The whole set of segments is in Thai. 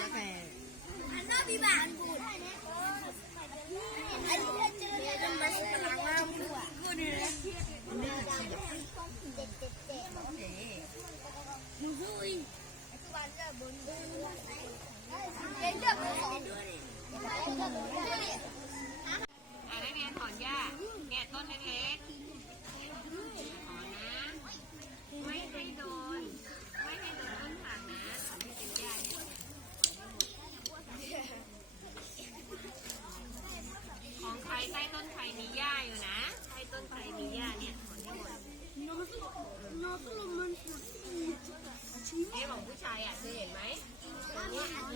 นักเรียนถอนหญ้าเนี่ยต้นเล็กๆ ถอน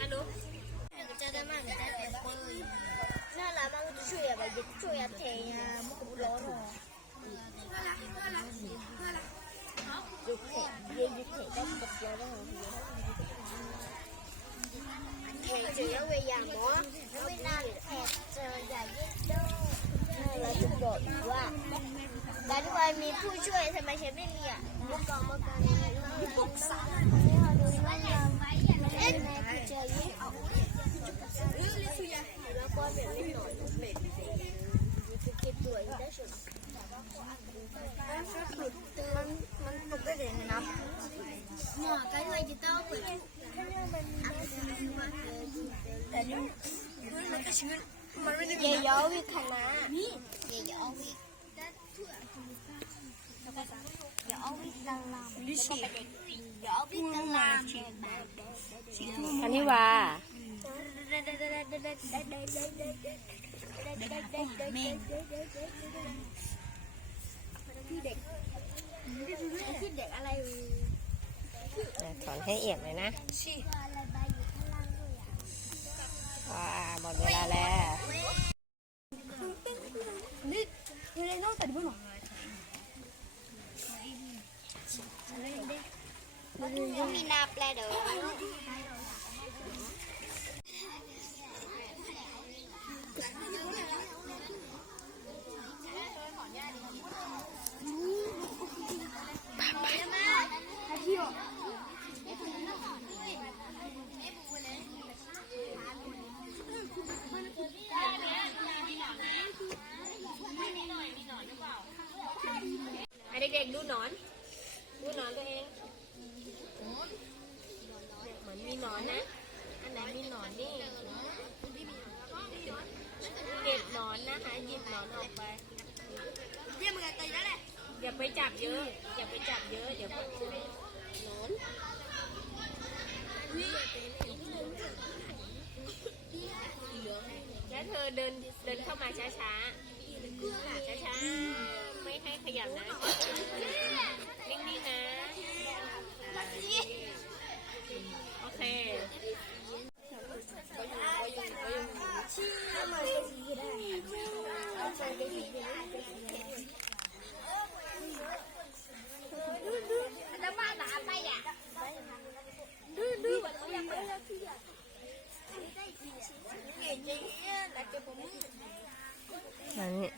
อันนู้นจะได้มากเลยได้เป็นปืน น่ารักมากจะช่วยอะไรจะช่วยอะไรเทอะมันก็ร้อนอะยุคเทเย็นยุคเทได้หมดแล้วนะเทเจอเวี ยงมั้งแล้วไม่น่าเทเจอใหญ่ยิ่งเด้อเราจะบอกว่าดันวันมีผู้ช่วยทำไมฉันไม่มีอะเมื่อก่อนเมื่อก่อนปรึกษาเอ๊ะเจอยิ่งเอาแล้วก็แบบไม่หน่อยเป็ดจะเก็บตัวอีกได้ชุดมันมันมันตกได้เลยนะหมอก็ช่วยจิตต้าเปิดแต่นี่มันก็ชื้นมันไม่ด้เยอะวิคณะเยอะวิเอาวิตังลามลิเดี๋ยอาวิตังลามอันนี้ว่า พี่เด็กพี่เด็กอะไรถอนให้เอี่ยมเลยนะชีอะไรใบอยู่ข้างล่างด้วยอะว้าหมดเวลาแล้วนี่คือในนอกแต่ดิบุหรอมีนาแปลเด้ออะเด็กๆดูหนอน ดูหนอนตัวเองเหมือนมีหนอนนะ อันไหนมีหนอนนี่เก็บหนอนนะคะ หนอนออกไปเรียมึงกันตีแล้วแหละอย่าไปจับเยอะ อย่าไปจับเยอะ เดี๋ยวพวกหนอนแล้วเธอเดินเดินเข้ามาช้าช้าๆช้าๆไม่ให้ขยับนะ นิ่งๆนะ โอเค แล้วบ้านหลานไปอะดื้อดื้อแบบนี้ไม่ได้ที่อะเก่งจริงเนี่ยแต่เก็บผม อันนี้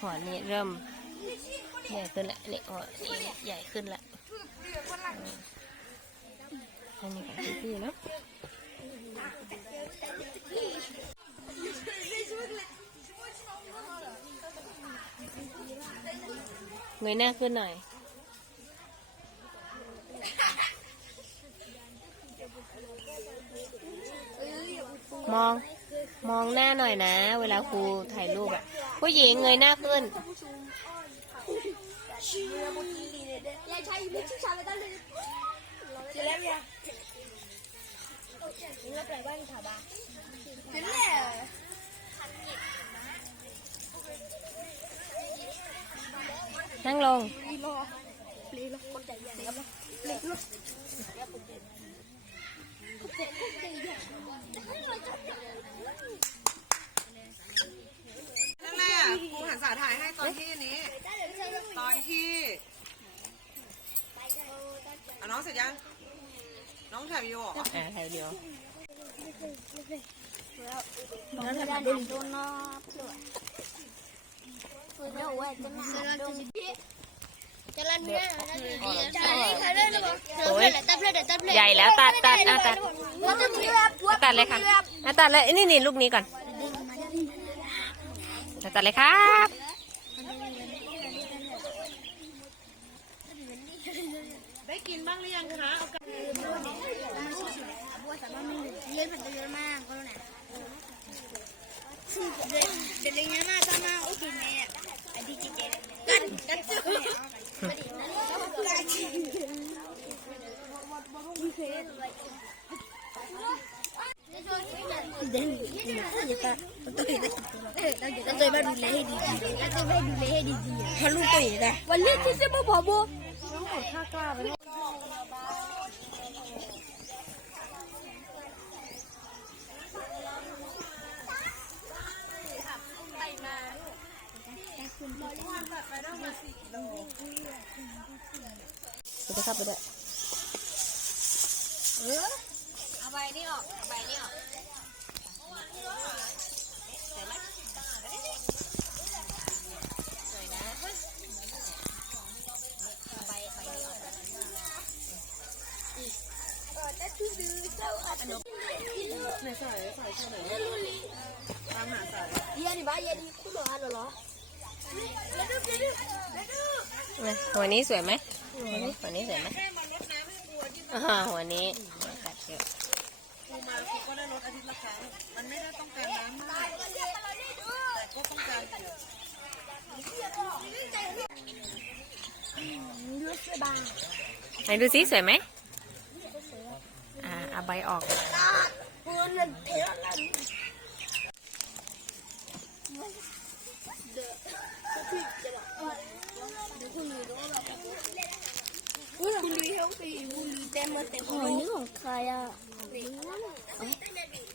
หัวนี้เริ่มใหญ่ขึ้นละนี่หัวนี่ใหญ่ขึ้นละอันนี้ของพี่ๆเนาะเงยหน้าขึ้นหน่อย มอง ม องหน้าหน่อยนะ เวลาครูถ่ายรูปอะผู้หญิงเงยหน้าขึ้นยายช นั่นแหละครูหันสาถ่ายให้ตอนที่นี้ ตอนที่อะน้องเสร็จยัง น้องถ่ายวิดีโอเหรออ่าถ่ายเดียวแล้วจะดันโดน้องเปลืวยเปลือยไว้จะหนาโดน ใหญ่แล้วตัดตัดอะตัดตัดเลยค่ะอะตัดเลยนี่นี่ลูกนี้ก่อนตัดเลยครับได้กินบ้างหรือยังคะเอากลับเล่นผัดเยอะมากก็รู้นะเด็กเด็กเลี้ยงมากก็มากโอ้กินแม่ไอ้ดีจีเจกันกันจุกันเดินอย่าตาต้องเห็นได้เราจะมาดูแลให้ดีเราจะมาดูแลให้ดีๆฮัลโหลตัวใหญ่วันนี้ ที่จะมาบอกบ่น้องขอท่ากล้าไปแล้วจะเข้าไปด้วยเอาใบนี้ออกเอาใบนี้ออกเหมอเหรอนะหัวนี้สวยไหมหัวนี้หัวนี้สวยไหมอ่าหัวนี้ตัดเยอะครูมาครูก็ได้ลดอาทิตย์ละครั้งมันไม่ได้ต้องการน้ำมากแต่ก็ต้องการอยู่ไหนดูซิสวยไหมอ่าเอาใบออกคุณมันเทลัน คุณลุยเฮลฟี่คุณลุยเต็มมาเต็มอ๋อนี่ของใครอะ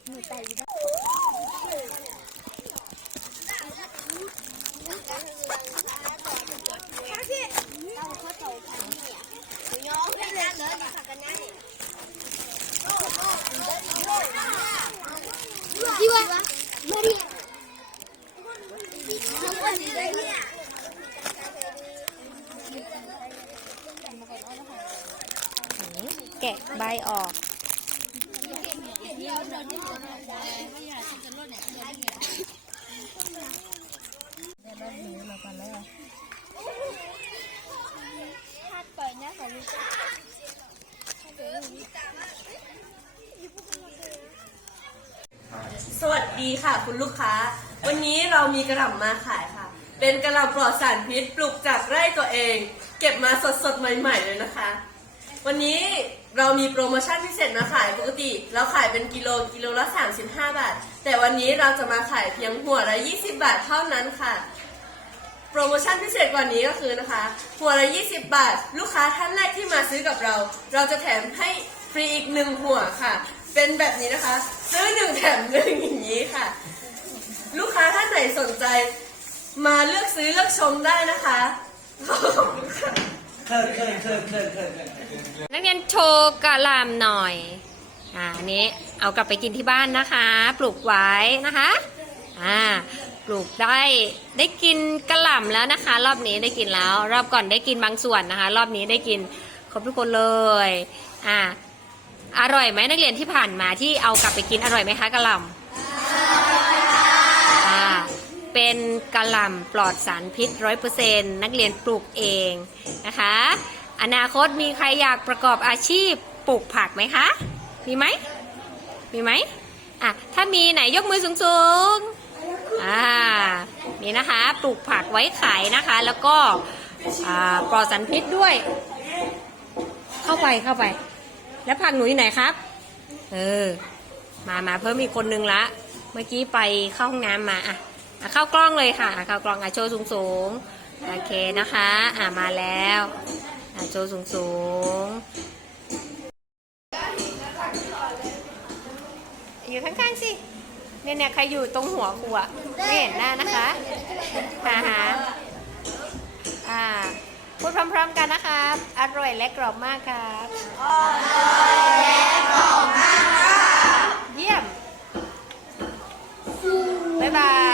มือไตได้เราเขาเต่าพันเนี่ยย้อนกันเลยเลยผักกันนะที่ว่ามาดิน้องคนนี้เลยเนี่ย แกะใบ ออกถ้าปล่อยนะของลูกสวัสดีค่ะ คุณลูกค้า วันนี้เรามีกระหล่ำมาขายค่ะ เป็นกระหล่ำปลอดสารพิษปลูกจากไร่ตัวเอง เก็บมาสดๆใหม่ ๆ เลยนะคะ วันนี้เรามีโปรโมชั่นพิเศษมาขายปกติ เราขายเป็นกิโลกิโลละ 35 บาท แต่วันนี้เราจะมาขายเพียงหัวละ 20 บาทเท่านั้นค่ะ โปรโมชั่นพิเศษกว่านี้ก็คือนะคะ หัวละ 20 บาท ลูกค้าท่านแรกที่มาซื้อกับเรา เราจะแถมให้ฟรีอีกหนึ่งหัวค่ะ เป็นแบบนี้นะคะ ซื้อหนึ่งแถมหนึ่งอย่างนี้ค่ะ ลูกค้าท่านไหนสนใจ มาเลือกซื้อเลือกชมได้นะคะขอบคุณค่ะ นักเรียนโชว์กะหล่ำหน่อย อ่านี้เอากลับไปกินที่บ้านนะคะ ปลูกไว้นะคะ อ่า ปลูกได้ได้กินกะหล่ำแล้วนะคะ รอบนี้ได้กินแล้ว รอบก่อนได้กินบางส่วนนะคะ รอบนี้ได้กินครบทุกคนเลย อ่า อร่อยไหมนักเรียนที่ผ่านมาที่เอากลับไปกินอร่อยไหมคะกะหล่ำ เป็นกะหล่ำปลอดสารพิษร้อยเปอร์เซ็นต์นักเรียนปลูกเองนะคะ อนาคตมีใครอยากประกอบอาชีพปลูกผักไหมคะ มีไหม มีไหมอะถ้ามีไหนยกมือสูงสูงอ่านี่นะคะ ปลูกผักไว้ขายนะคะ แล้วก็ปลอดสารพิษด้วย เข้าไปเข้าไป แล้วผักหนูอยู่ไหนครับ เออ มามาเพิ่มอีกคนนึงละ เมื่อกี้ไปเข้าห้องน้ำมาอะ เข้ากล้องเลยค่ะ เข้ากล้องอะโชว์สูงๆโอเคนะคะ อะมาแล้วอะโชว์สูงๆอยู่ข้างๆสิเนี่ยเนี่ยใครอยู่ตรงหัวครูอะไม่เห็นหน้านะคะหาหาอ่าพูดพร้อมๆกันนะครับ อร่อยและกรอบมากครับอร่อยและกรอบมากครัเยี่ยม บ๊ายบาย